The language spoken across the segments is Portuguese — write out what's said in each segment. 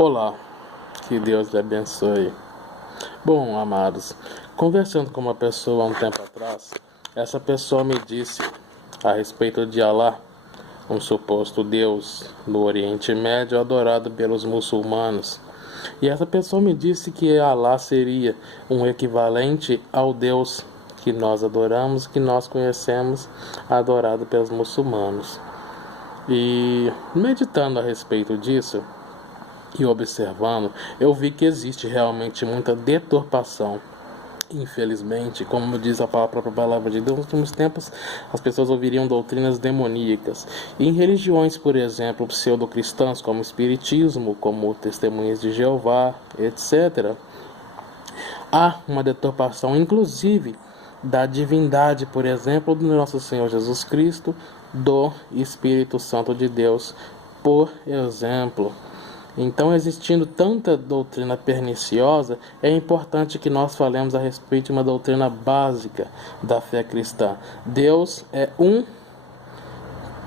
Olá, que Deus lhe abençoe. Bom, amados, conversando com uma pessoa há um tempo atrás, essa pessoa me disse a respeito de Alá, um suposto Deus no Oriente Médio adorado pelos muçulmanos. E essa pessoa me disse que Alá seria um equivalente ao Deus que nós adoramos, que nós conhecemos, adorado pelos muçulmanos. E meditando a respeito disso, e observando, eu vi que existe realmente muita deturpação. Infelizmente, como diz a própria palavra de Deus, nos últimos tempos as pessoas ouviriam doutrinas demoníacas. E em religiões, por exemplo, pseudo-cristãs, como o Espiritismo, como Testemunhas de Jeová, etc., há uma deturpação, inclusive, da divindade, por exemplo, do nosso Senhor Jesus Cristo, do Espírito Santo de Deus, por exemplo. Então, existindo tanta doutrina perniciosa, é importante que nós falemos a respeito de uma doutrina básica da fé cristã. Deus é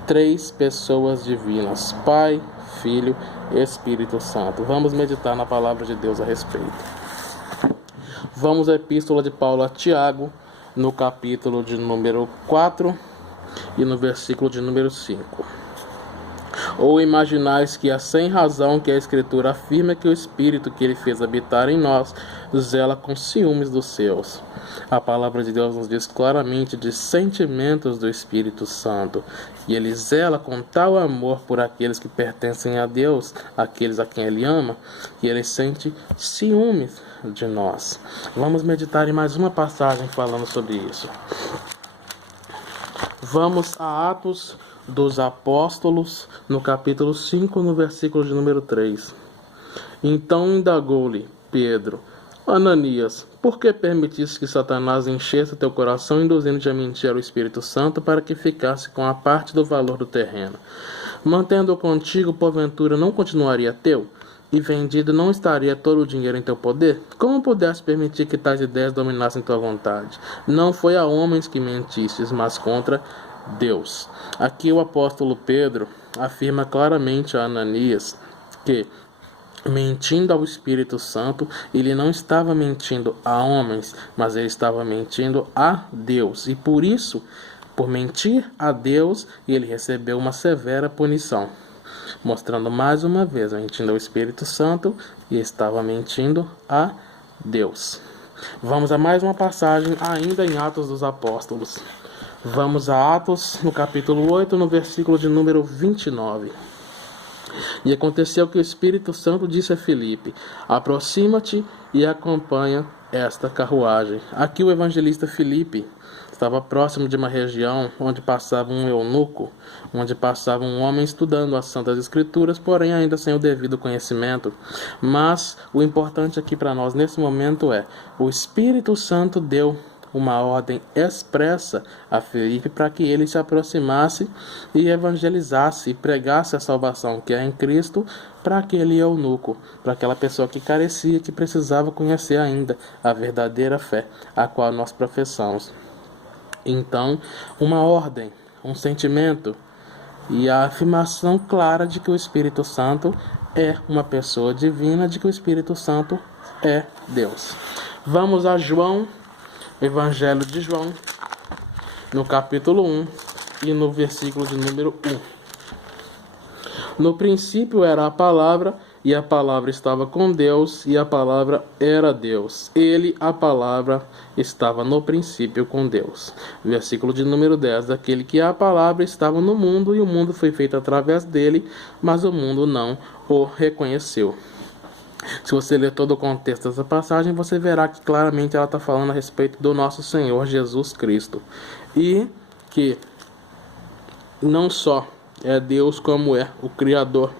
três pessoas divinas: Pai, Filho e Espírito Santo. Vamos meditar na palavra de Deus a respeito. Vamos à epístola de Paulo a Tiago, no capítulo de número 4 e no versículo de número 5. Ou imaginais que é sem razão que a Escritura afirma que o Espírito que ele fez habitar em nós zela com ciúmes dos seus? A palavra de Deus nos diz claramente de sentimentos do Espírito Santo, e ele zela com tal amor por aqueles que pertencem a Deus, aqueles a quem ele ama, que ele sente ciúmes de nós. Vamos meditar em mais uma passagem falando sobre isso. Vamos a Atos dos Apóstolos, no capítulo 5, no versículo de número 3. Então indagou-lhe Pedro: Ananias, por que permitiste que Satanás enchesse teu coração, induzindo-te a mentir ao Espírito Santo, para que ficasse com a parte do valor do terreno? Mantendo-o contigo, porventura não continuaria teu? E vendido, não estaria todo o dinheiro em teu poder? Como pudeste permitir que tais ideias dominassem tua vontade? Não foi a homens que mentistes, mas contra Deus. Aqui o apóstolo Pedro afirma claramente a Ananias que, mentindo ao Espírito Santo, ele não estava mentindo a homens, mas ele estava mentindo a Deus. E por isso, por mentir a Deus, ele recebeu uma severa punição. Mostrando mais uma vez, mentindo ao Espírito Santo, e estava mentindo a Deus. Vamos a mais uma passagem ainda em Atos dos Apóstolos. Vamos a Atos, no capítulo 8, no versículo de número 29. E aconteceu que o Espírito Santo disse a Filipe: aproxima-te e acompanha esta carruagem. Aqui o evangelista Filipe estava próximo de uma região onde passava um eunuco, onde passava um homem estudando as Santas Escrituras, porém ainda sem o devido conhecimento. Mas o importante aqui para nós nesse momento é: o Espírito Santo deu uma ordem expressa a Filipe para que ele se aproximasse e evangelizasse e pregasse a salvação que é em Cristo para aquele eunuco, para aquela pessoa que carecia, que precisava conhecer ainda a verdadeira fé, a qual nós professamos. Então, uma ordem, um sentimento e a afirmação clara de que o Espírito Santo é uma pessoa divina, de que o Espírito Santo é Deus. Vamos a João, Evangelho de João, no capítulo 1 e no versículo de número 1. No princípio era a palavra, e a palavra estava com Deus, e a palavra era Deus. Ele, a palavra, estava no princípio com Deus. Versículo de número 10. Daquele que a palavra estava no mundo, e o mundo foi feito através dele, mas o mundo não o reconheceu. Se você ler todo o contexto dessa passagem, você verá que claramente ela está falando a respeito do nosso Senhor Jesus Cristo. E que não só é Deus, como é o Criador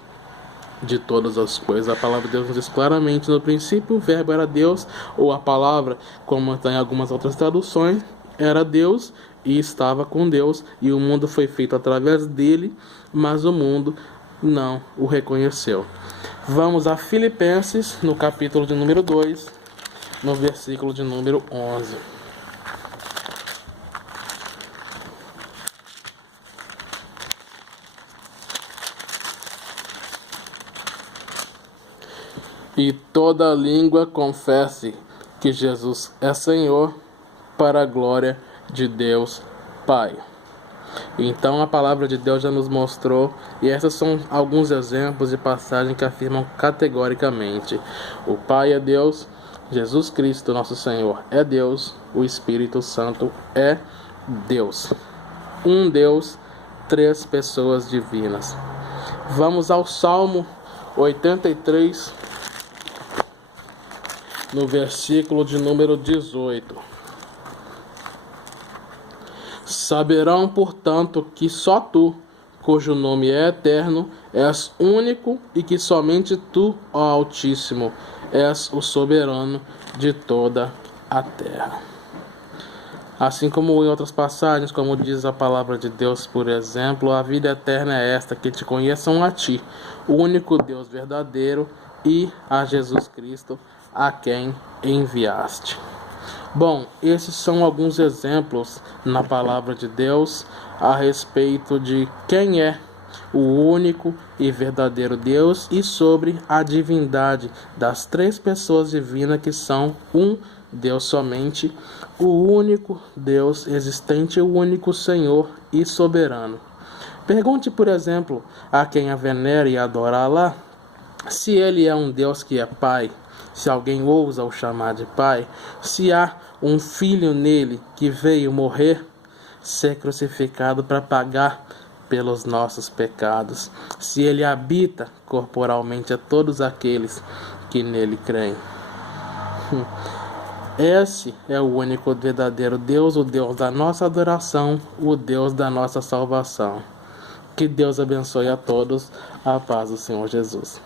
de todas as coisas. A palavra de Deus nos diz claramente: no princípio o verbo era Deus, ou a palavra, como está em algumas outras traduções, era Deus e estava com Deus, e o mundo foi feito através dele, mas o mundo não o reconheceu. Vamos a Filipenses, no capítulo de número 2, no versículo de número 11. e toda língua confesse que Jesus é Senhor, para a glória de Deus Pai. Então a palavra de Deus já nos mostrou, e esses são alguns exemplos de passagens que afirmam categoricamente: o Pai é Deus, Jesus Cristo, nosso Senhor, é Deus, o Espírito Santo é Deus. Um Deus, três pessoas divinas. Vamos ao Salmo 83, no versículo de número 18. Saberão, portanto, que só tu, cujo nome é eterno, és único, e que somente tu, ó Altíssimo, és o soberano de toda a terra. Assim como em outras passagens, como diz a palavra de Deus, por exemplo, a vida eterna é esta, que te conheçam a ti, o único Deus verdadeiro, e a Jesus Cristo, a quem enviaste. Bom, esses são alguns exemplos na palavra de Deus a respeito de quem é o único e verdadeiro Deus e sobre a divindade das três pessoas divinas que são um Deus somente, o único Deus existente, o único Senhor e soberano. Pergunte, por exemplo, a quem a venera e adora Alá, se ele é um Deus que é Pai, se alguém ousa o chamar de Pai, se há um filho nele que veio morrer, ser crucificado para pagar pelos nossos pecados, se ele habita corporalmente a todos aqueles que nele creem. Esse é o único verdadeiro Deus, o Deus da nossa adoração, o Deus da nossa salvação. Que Deus abençoe a todos. A paz do Senhor Jesus.